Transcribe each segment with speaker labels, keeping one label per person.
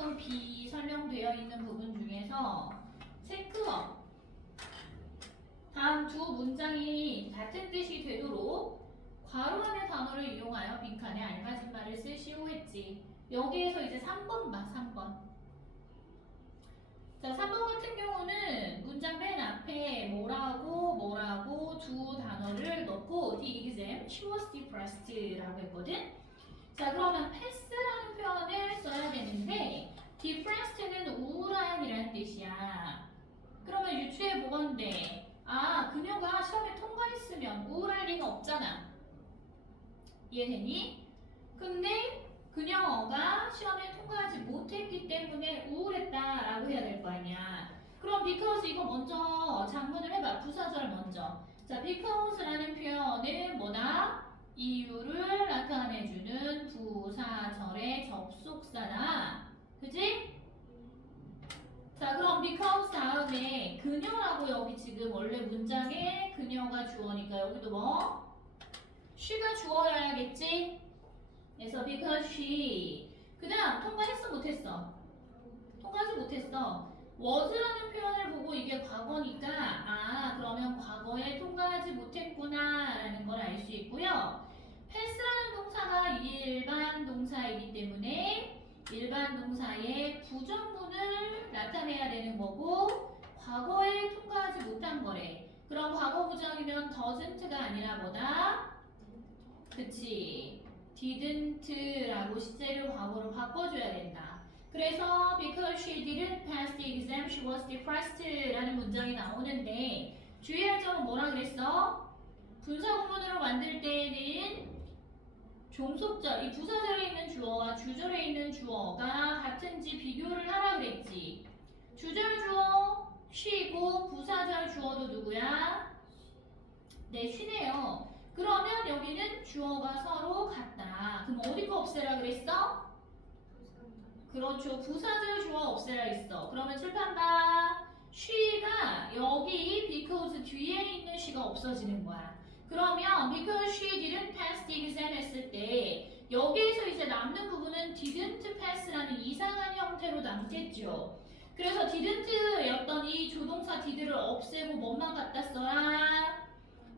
Speaker 1: 문장문 B 설명되어 있는 부분 중에서 체크업 다음 두 문장이 같은 뜻이 되도록 괄호 안의 단어를 이용하여 빈칸에 알맞은 말을 쓰시오 했지. 여기에서 이제 3번 봐, 3번. 자, 3번 같은 경우는 문장 맨 앞에 뭐라고 뭐라고 두 단어를 넣고 the exam, she was depressed라고 했거든. 자, 그러면 패스라는 표현을 써야 되는데 depressed는 우울한이라는 뜻이야. 그러면 유추해 보건데 아, 그녀가 시험에 통과했으면 우울할 리가 없잖아. 이해되니? 근데 그녀가 시험에 통과하지 못했기 때문에 우울했다라고 해야 될 거 아니야. 그럼 because 이거 먼저 장문을 해봐. 부사절 먼저. 자, because라는 표현은 뭐다? 이유를 나타내주는 부사절의 접속사다. 그지? 자, 그럼 because 다음에 그녀라고 여기 지금 원래 문장에 그녀가 주어니까 여기도 뭐? she가 주어야겠지? 그래서 because she 그 다음 통과했어 못했어? 통과하지 못했어 was라는 표현을 보고 이게 과거니까 아 그러면 과거에 통과하지 못했구나 라는 걸 알 수 있고요 패스라는 동사가 일반 동사이기 때문에 일반 동사의 부정문을 나타내야 되는 거고 과거에 통과하지 못한 거래 그럼 과거 부정이면 doesn't가 아니라 뭐다? 그치 didn't라고 시제를 과거로 바꿔줘야 된다. 그래서 because she didn't pass the exam, she was depressed라는 문장이 나오는데 주의할 점은 뭐라 그랬어? 분사 구문으로 만들 때는 종속절, 이 부사절에 있는 주어와 주절에 있는 주어가 같은지 비교를 하라 그랬지. 주절 주어 쉬고 부사절 주어도 누구야? 네, 쉬네요. 그러면 여기는 주어가 서로 같다. 그럼 어디 거 없애라 그랬어? 그렇죠. 부사절 주어 없애라 했어. 그러면 칠판 봐. she가 여기 because 뒤에 있는 she가 없어지는 거야. 그러면 because she didn't pass the exam 했을 때 여기에서 이제 남는 부분은 didn't pass라는 이상한 형태로 남겠죠. 그래서 didn't였던 이 조동사 did를 없애고 뭐만 갖다 써라?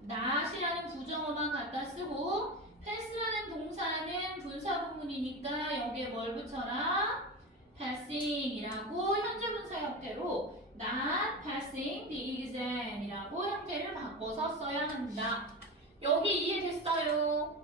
Speaker 1: not이라는 부정어만 갖다 쓰고 pass라는 동사는 분사 구문이니까 여기에 뭘 붙여라? passing이라고 현재 분사 형태로 not passing the exam이라고 형태를 바꿔서 써야 한다. 여기 이해됐어요?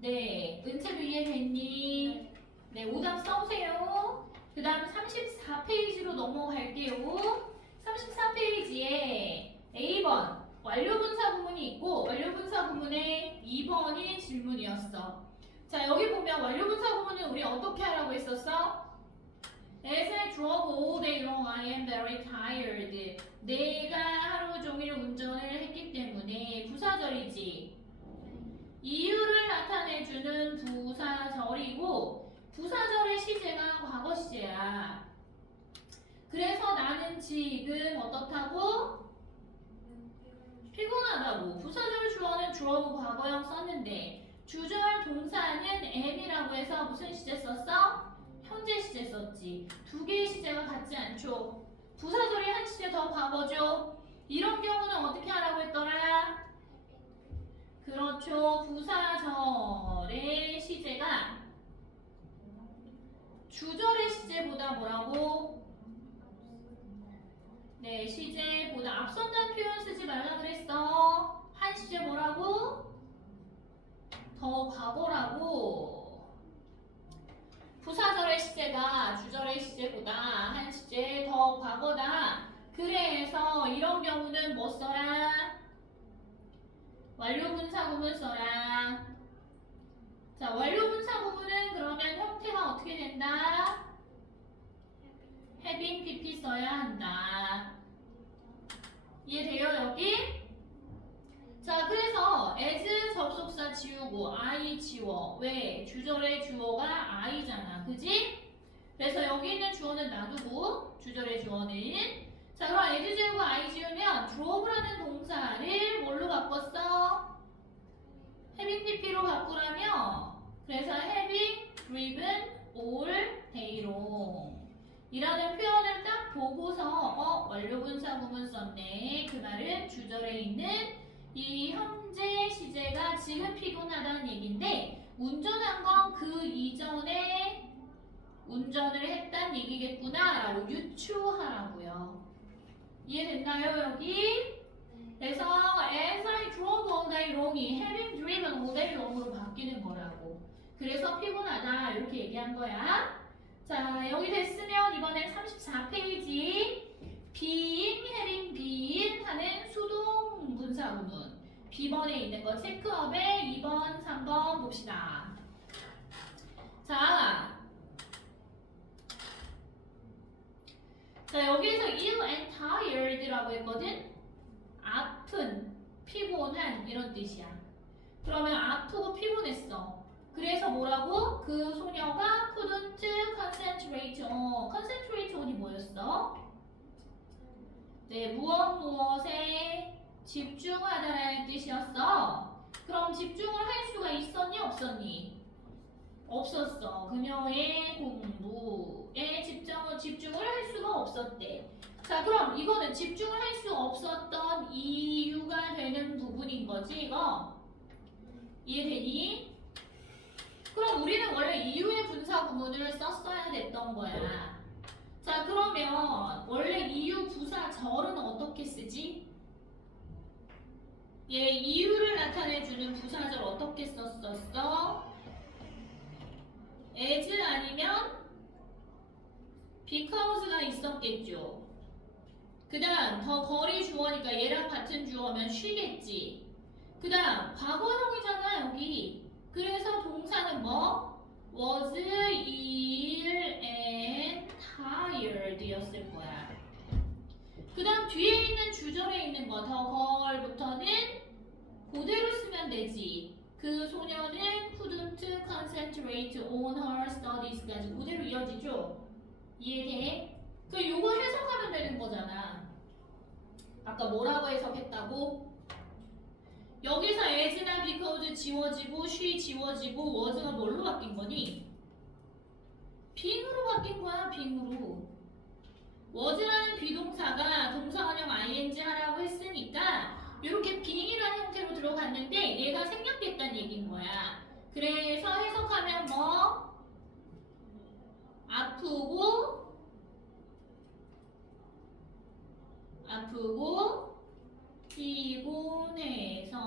Speaker 1: 네, 은채도 이해됐니? 네, 오답 써오세요. 그 다음 34페이지로 넘어갈게요. 34페이지에 A번 완료분사 구문이 있고 완료분사 구문의 2번이 질문이었어. 자 여기 보면 완료분사 구문은 우리 어떻게 하라고 했었어? I drove all day long, I am very tired. 내가 하루 종일 운전을 했기 때문에 부사절이지. 이유를 나타내주는 부사절이고 부사절의 시제가 과거 시제야. 그래서 나는 지금 어떻다고? 피곤하다고. 부사절 주어는 주어고 과거형 썼는데 주절 동사는 am이라고 해서 무슨 시제 썼어? 현재 시제 썼지. 두 개의 시제가 같지 않죠. 부사절이 한 시제 더 과거죠. 이런 경우는 어떻게 하라고 했더라? 그렇죠. 부사절의 시제가 주절의 시제보다 뭐라고? 네, 시제보다 앞선다는 표현 쓰지 말라 그랬어. 한 시제 뭐라고? 더 과거라고. 부사절의 시제가 주절의 시제보다 한 시제 더 과거다. 그래서 이런 경우는 뭐 써라? 완료 분사 구문 써라. 자, 완료 분사 구문은 그러면 형태가 어떻게 된다? having pp 써야 한다. 이해돼요, 여기? 자, 그래서 as 접속사 지우고 I 지워. 왜? 주절의 주어가 I잖아. 그지? 그래서 여기 있는 주어는 놔두고 주절의 주어는 자, 그럼 as 지우고 I 지우면 drove라는 동사를 뭘로 바꿨어? having pp로 바꾸라며 그래서 having driven all day nelong 이라는 표현을 딱 보고서 어 완료 분사 구문 썼네 그 말은 주절에 있는 이 현재 시제가 지금 피곤하다는 얘기인데 운전한 건 그 이전에 운전을 했단 얘기겠구나 라고 유추하라고요. 이해됐나요 여기? 그래서 as I drove all day long이 having driven all day long으로 바뀌는 거라고. 그래서 피곤하다 이렇게 얘기한 거야. 자 여기 됐으면 이번엔 34페이지 being, having been 하는 수동 분사 구문 B번에 있는 거 체크업에 2번, 3번 봅시다 자, 자 여기에서 ill and tired라고 했거든 아픈, 피곤한 이런 뜻이야 그러면 아프고 피곤했어 그래서 뭐라고? 그 소녀가 couldn't concentrate on concentrate on이 뭐였어? 네, 무엇 무엇에 집중하다라는 뜻이었어. 그럼 집중을 할 수가 있었니 없었니? 없었어. 그녀의 공부에 집중을 집중을 할 수가 없었대. 자, 그럼 이거는 집중을 할 수 없었던 이유가 되는 부분인 거지, 이거. 이해되니? 그럼 우리는 원래 이유의 분사 구문을 썼어야 됐던 거야. 자, 그러면 원래 이유 부사 절은 어떻게 쓰지? 얘 이유를 나타내주는 부사절 어떻게 썼었어? as 아니면 because가 있었겠죠. 그 다음 더 거리 주어니까 얘랑 같은 주어면 쉬겠지. 그 다음 과거형이잖아 여기. 그래서 동사는 뭐? was ill and tired 였을 거야. 그 다음 뒤에 있는 주절에 있는 거 더 걸부터는 그대로 쓰면 되지. 그 소녀는 couldn't concentrate on her studies까지 그대로 이어지죠? 이해돼? 그 요거 해석하면 되는 거잖아. 아까 뭐라고 해석했다고? 여기서 as나 because 지워지고 she 지워지고 was가 뭘로 바뀐 거니? being으로 바뀐 거야, being으로. was라는 비동사가 동사원형 ing 하라고 했으니까 이렇게 being이라는 형태로 들어갔는데 얘가 생략됐다는 얘기인 거야. 그래서 해석하면 뭐? 아프고 아프고 피곤해서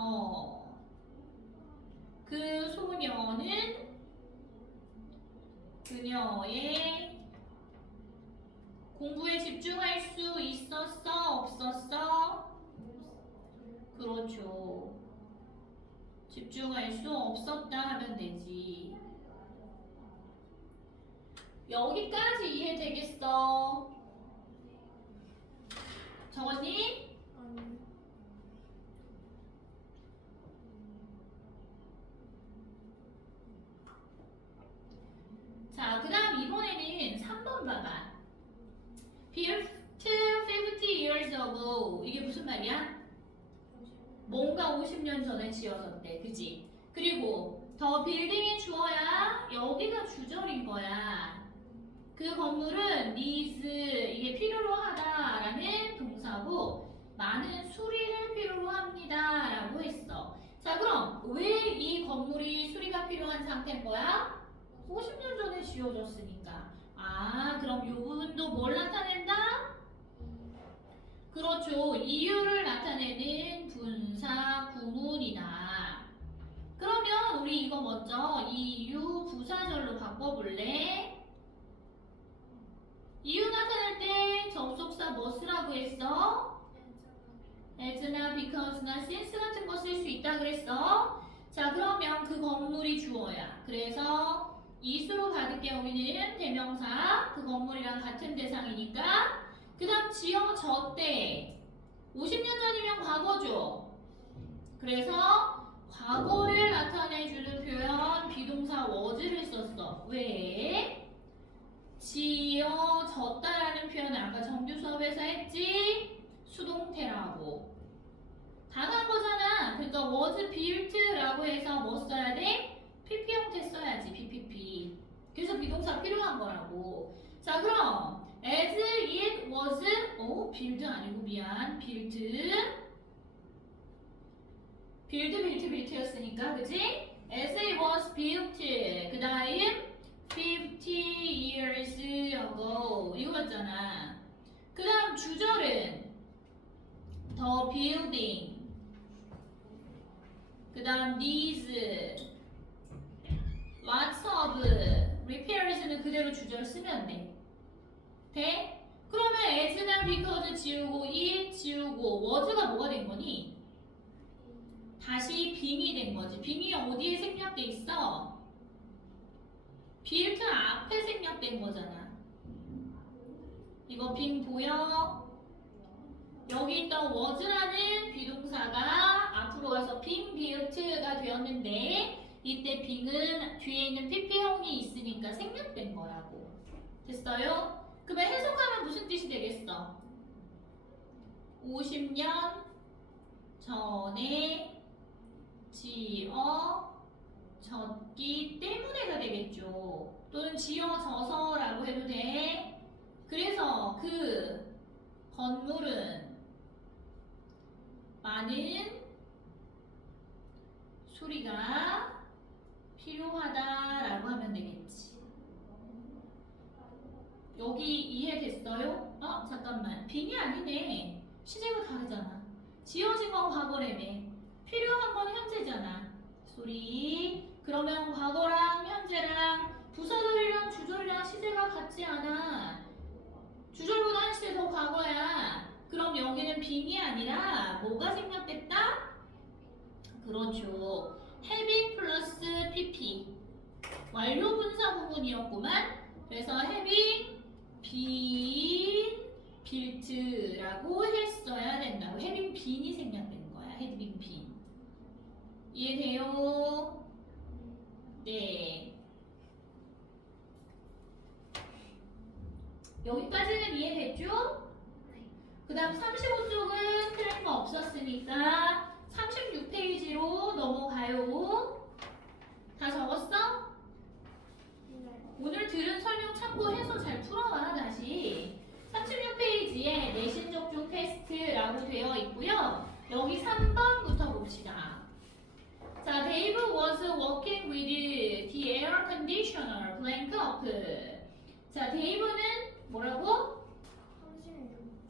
Speaker 1: 그 소녀는 그녀의 공부에 집중할 수 있었어? 없었어? 그렇죠. 집중할 수 없었다 하면 되지. 여기까지 이해되겠어? 적었니? 6년 전에 지어졌대. 그지? 그리고 더 빌딩이 주어야 여기가 주절인 거야. 그 건물은 needs 이게 필요로 하다라는 동사고 많은 수리를 필요로 합니다라고 했어. 자 그럼 왜 이 건물이 수리가 필요한 상태인 거야? 50년 전에 지어졌으니까. 아 그럼 요 부분도 뭘 나타낸다? 그렇죠. 이유를 우리 이거 먼저 이유 부사절로 바꿔볼래? 이유 나타낼 때 접속사 뭐 쓰라고 했어? as나 because나 since 같은 거 쓸 수 있다 그랬어. 자, 그러면 그 건물이 주어야. 그래서 이수로 받을 경우에는 대명사 그 건물이랑 같은 대상이니까 그 다음 지어졌대 50년 전이면 과거죠 그래서 과거를 나타내주는 표현 비동사 was를 썼어. 왜? 지어졌다라는 표현을 아까 정규 수업에서 했지? 수동태라고. 당한 거잖아. 그러니까 was built라고 해서 뭐 써야 돼? PP 형태 써야지. PPP. 그래서 비동사 필요한 거라고. 자 그럼 as it was 오 build 아니고 미안 built 빌드 빌드 빌드였으니까 그지? As it was built 그 다음 50 years ago 이거 맞잖아 그 다음 주절은 the building 그 다음 these lots of repairs는 그대로 주절 쓰면 돼 돼? 그러면 as나 because 지우고 it 지우고 was가 뭐가 된 거니? 다시 빙이 된 거지. 빙이 어디에 생략돼 있어? built 앞에 생략된 거잖아. 이거 빙 보여? 여기 있던 was라는 비동사가 앞으로 가서 빙 built가 되었는데 이때 빙은 뒤에 있는 pp형이 있으니까 생략된 거라고. 됐어요? 그러면 해석하면 무슨 뜻이 되겠어? 50년 전에 지어졌기 때문에가 되겠죠. 또는 지어져서라고 해도 돼. 그래서 그 건물은 많은 수리가 필요하다라고 하면 되겠지. 여기 이해됐어요? 어 잠깐만 빙이 아니네 시제가 다르잖아 지어진 건 과거래매 필요한 건 현재잖아. 소리 그러면 과거랑 현재랑 부사절이랑 주절이랑 시제가 같지 않아. 주절보다 한 시제 더 과거야. 그럼 여기는 빙이 아니라 뭐가 생략됐다? 그렇죠. having 플러스 pp. 완료 분사 부분이었구만. 그래서 having 빈 빌트라고 했어야 된다고. 해빙 빈이 생략된 거야. 해빙 빈 이해돼요? 네 여기까지는 이해됐죠? 그 다음 35쪽은 틀린 거 없었으니까 36페이지로 넘어가요 다 적었어? 오늘 들은 설명 참고해서 잘 풀어와 다시 36페이지에 내신 적중 테스트라고 되어 있고요 여기 3번부터 봅시다 자, Dave was working with the air conditioner blank up 자, 데이브는 뭐라고?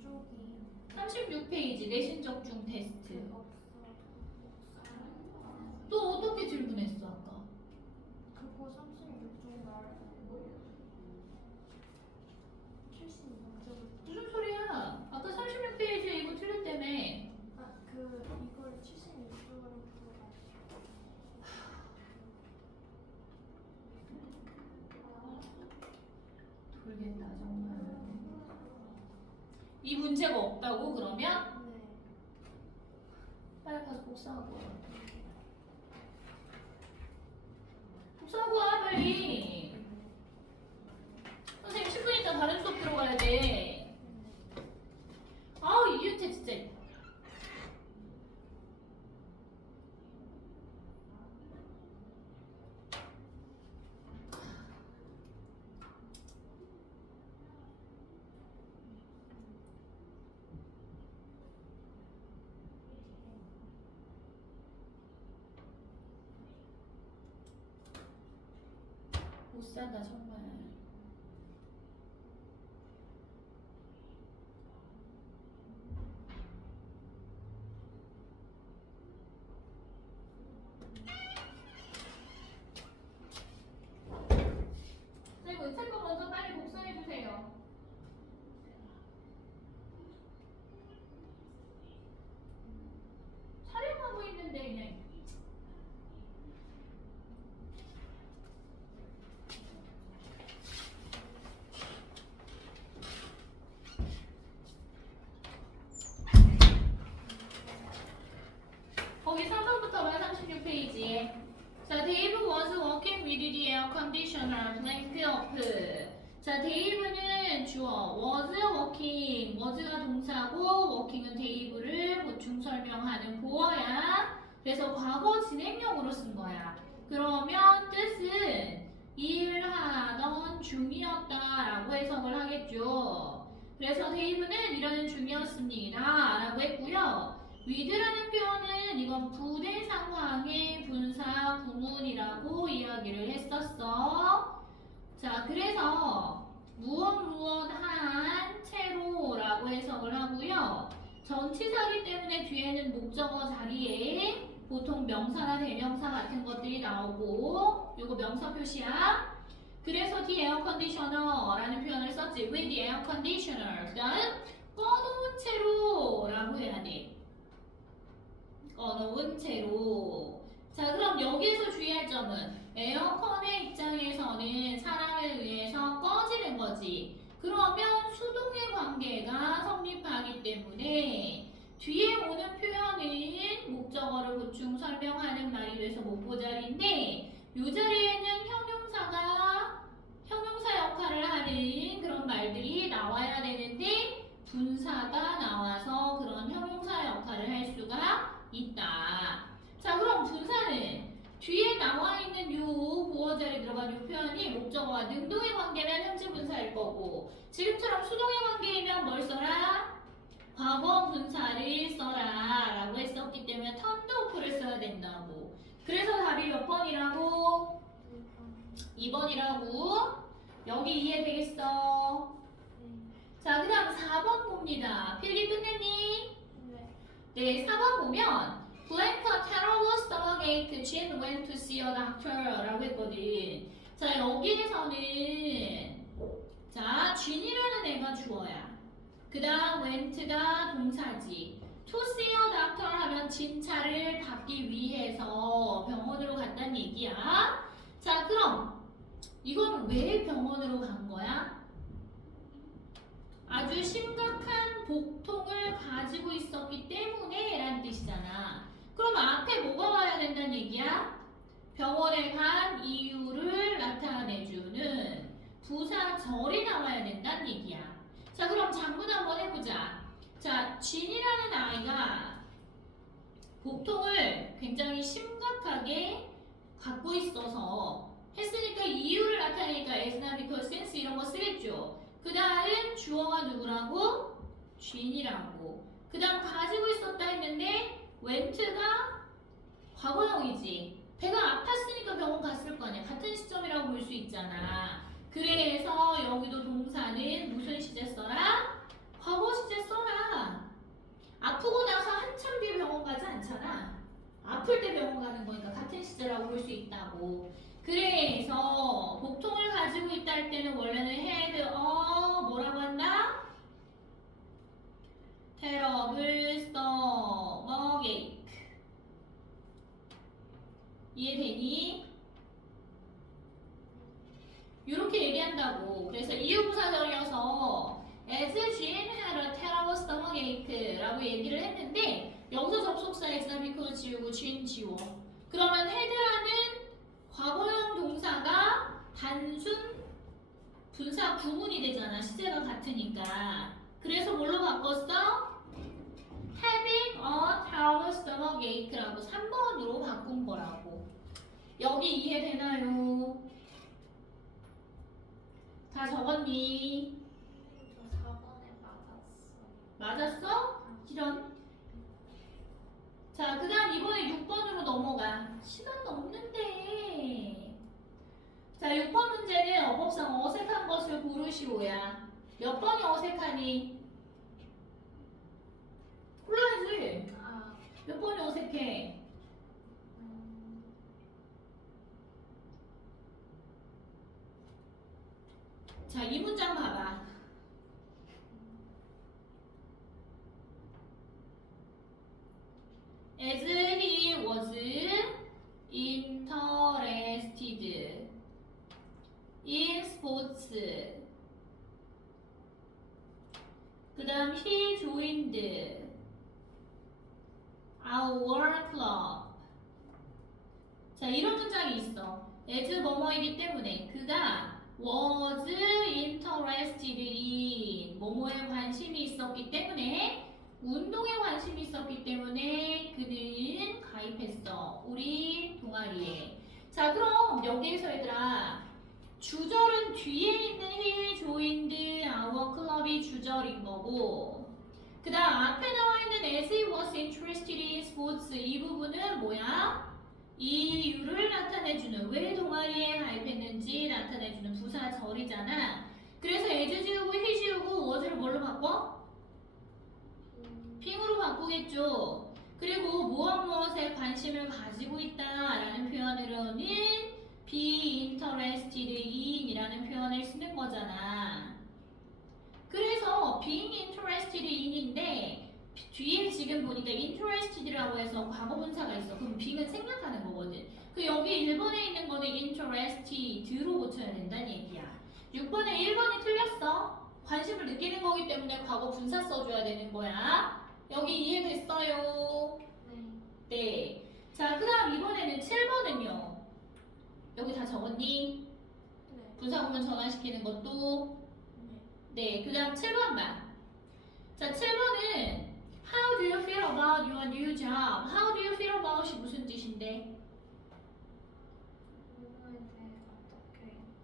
Speaker 2: 36쪽이에요.
Speaker 1: 36페이지 내신 적 중 테스트 또 어떻게 질문했어 아까?
Speaker 2: 그거 36쪽 말고 76쪽.
Speaker 1: 무슨 소리야 아까 36페이지에 이거 틀렸다며
Speaker 2: 아, 그 이걸 76쪽으로 풀어가지고.
Speaker 1: 돌겠다 정말 이 문제가 없다고 그러면
Speaker 2: 네.
Speaker 1: 빨리 가서 복사하고 와. 복사하고 와 빨리 선생님 10분 있다 다른 수업 들어가야 돼 아우 이윤태 진짜 못 산다 정말 선생님 은채 거 먼저 빨리 복사해 주세요 촬영하고 있는데 그냥 거기 3번부터 봐 36페이지에 자, 데이브 was working with the 자, 데이브는 주어 was working. was가 동사고 working은 데이브를 보충 설명하는 보어야. 그래서 과거 진행형으로 쓴 거야. 그러면 뜻은 일하던 중이었다라고 해석을 하겠죠. 그래서 데이브는 일하는 중이었습니다 라고 with라는 표현은 이건 부대 상황의 분사 구문이라고 이야기를 했었어. 자, 그래서 무엇 무엇 한 채로라고 해석을 하고요. 전치사기 때문에 뒤에는 목적어 자리에 보통 명사나 대명사 같은 것들이 나오고 요거 명사 표시야. 그래서 the air conditioner라는 표현을 썼지. with the air conditioner. 그 다음 꺼놓은 채로라고 해야 돼. 꺼놓은 채로. 자, 그럼 여기에서 주의할 점은 에어컨의 입장에서는 사람에 의해서 꺼지는 거지. 그러면 수동의 관계가 성립하기 때문에 뒤에 오는 표현은 목적어를 보충 설명하는 말이 돼서 목보자리인데 이 자리에는 형용사가 형용사 역할을 하는 그런 말들이 나와야 되는데 분사가 나와서 그런 형용사 역할을 할 수가 있다. 자, 그럼 분사는 뒤에 나와 있는 요 보어 자리에 들어간 요 표현이 목적어와 능동의 관계면 현재 지금처럼 수동의 관계이면 뭘 써라? 과거 분사를 써라 라고 했었기 때문에 턴드 오프를 써야 된다고 그래서 답이 몇 번이라고? 2번이라고 여기 이해되겠어? 자, 그 다음 4번 봅니다. 필기 끝냈니?
Speaker 2: 네.
Speaker 1: 네, 4번 보면 Blank a terrible stomachache, Jean went to see a doctor 라고 했거든. 자, 여기에서는 자, Jean이라는 애가 주어야. 그 다음 went가 동사지. to see a doctor 하면 진찰을 받기 위해서 병원으로 갔다는 얘기야. 자, 그럼 이건 왜 병원으로 간 거야? 아주 심각한 복통을 가지고 있었기 때문에 라는 뜻이잖아. 그럼 앞에 뭐가 와야 된다는 얘기야? 병원에 간 이유를 나타내주는 부사절이 나와야 된다는 얘기야. 자, 그럼 장문 한번 해보자. 자, 진이라는 아이가 복통을 굉장히 심각하게 갖고 있어서 했으니까 이유를 나타내니까 as나 because since 이런 거 쓰겠죠. 그 다음 주어가 누구라고? 쥔이라고. 그 다음 가지고 있었다 했는데 went가 과거형이지. 배가 아팠으니까 병원 갔을 거 아니야. 같은 시점이라고 볼 수 있잖아. 그래서 여기도 동사는 무슨 시제 써라? 과거 시제 써라. 아프고 나서 한참 뒤에 병원 가지 않잖아. 아플 때 병원 가는 거니까 같은 시제라고 볼 수 있다고. 그래서 복통을 가지고 있다 할 때는 원래는 had 어 뭐라고 한다? terrible stomachache 이해되니? 얘기한다고. 그래서 이유부사절이어서 as Jean had a terrible stomachache라고 얘기를 했는데 여기서 접속사 because 지우고 Jean 지워. 그러면 had라는 과거형 동사가 단순 분사 구문이 되잖아. 시제가 같으니까. 그래서 뭘로 바꿨어? having a terrible stomachache라고 3번으로 바꾼 거라고. 여기 이해되나요? 다 적었니?
Speaker 2: 저 4번에 맞았어.
Speaker 1: 맞았어? 이런. 자, 그 다음 이번에 6번으로 넘어가. 시간도 없는데. 자, 6번 문제는 어법상 어색한 것을 고르시오야. 몇 번이 어색하니? 골라야지.
Speaker 2: 아,
Speaker 1: 몇 번이 어색해?
Speaker 2: 음,
Speaker 1: 자, 이 문장 봐봐. As he was interested in sports. 그 다음 he joined our club. 자, 이런 문장이 있어. as 뭐뭐이기 때문에 그가 was interested in 뭐뭐에 관심이 있었기 때문에 운동에 관심이 있었기 때문에 그는 가입했어. 우리 동아리에. 자, 그럼 여기에서 얘들아 주절은 뒤에 있는 he joined our club이 주절인 거고 그 다음 앞에 나와 있는 as he was interested in sports 이 부분은 뭐야? 이유를 나타내주는 왜 동아리에 가입했는지 나타내주는 부사절이잖아. 그래서 as 지우고 he 지우고 was를 뭘로 바꿔? 핑으로 바꾸겠죠. 그리고 무엇 무엇에 관심을 가지고 있다 라는 표현으로는 be interested in이라는 표현을 쓰는 거잖아. 그래서 being interested in인데 뒤에 지금 보니까 interested라고 해서 과거 분사가 있어. 그럼 being은 생각하는 거거든. 그 여기 1번에 있는 거는 interested로 고쳐야 된다는 얘기야. 6번에 1번이 틀렸어. 관심을 느끼는 거기 때문에 과거 분사 써줘야 되는 거야. 여기 이해됐어요?
Speaker 2: 네.
Speaker 1: 네. 자, 그 다음 이번에는 7번은요. 여기 다 적었니?
Speaker 2: 네.
Speaker 1: 분사 구문 전환시키는 것도
Speaker 2: 네.
Speaker 1: 네, 그 다음 7번 봐. 자, 7번은 How do you feel about your new job? How do you feel about이 무슨 뜻인데?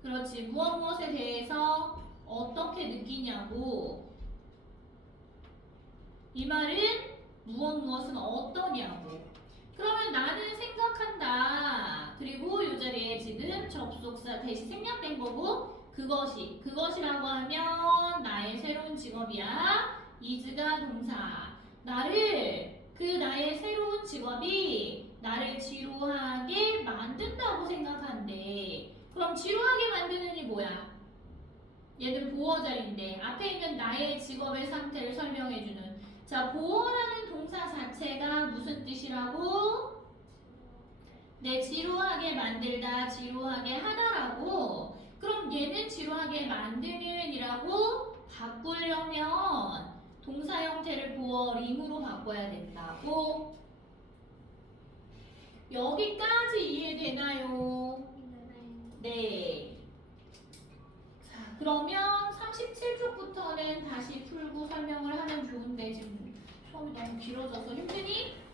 Speaker 1: 그렇지. 무엇 무엇에 대해서 어떻게 느끼냐고. 이 말은 무엇 무엇은 어떠냐고. 그러면 나는 생각한다. 그리고 이 자리에 지금 접속사 대신 생략된 거고 그것이 그것이라고 하면 나의 새로운 직업이야. 이즈가 동사. 나를 그 나의 새로운 직업이 나를 지루하게 만든다고 생각한대. 그럼 지루하게 만드는 이 뭐야? 얘는 보어자리인데 앞에 있는 나의 직업의 상태를 설명해주는 자 보어라는 동사 자체가 무슨 뜻이라고? 네 지루하게 만들다 지루하게 하다라고 그럼 얘는 지루하게 만드는 이라고 바꾸려면 동사 형태를 보어 링으로 바꿔야 된다고 여기까지 이해되나요?
Speaker 2: 네.
Speaker 1: 네. 자, 그러면 37쪽부터는 다시 풀고 설명을 하면 좋은데 지금 수업이 너무 길어져서 힘드니?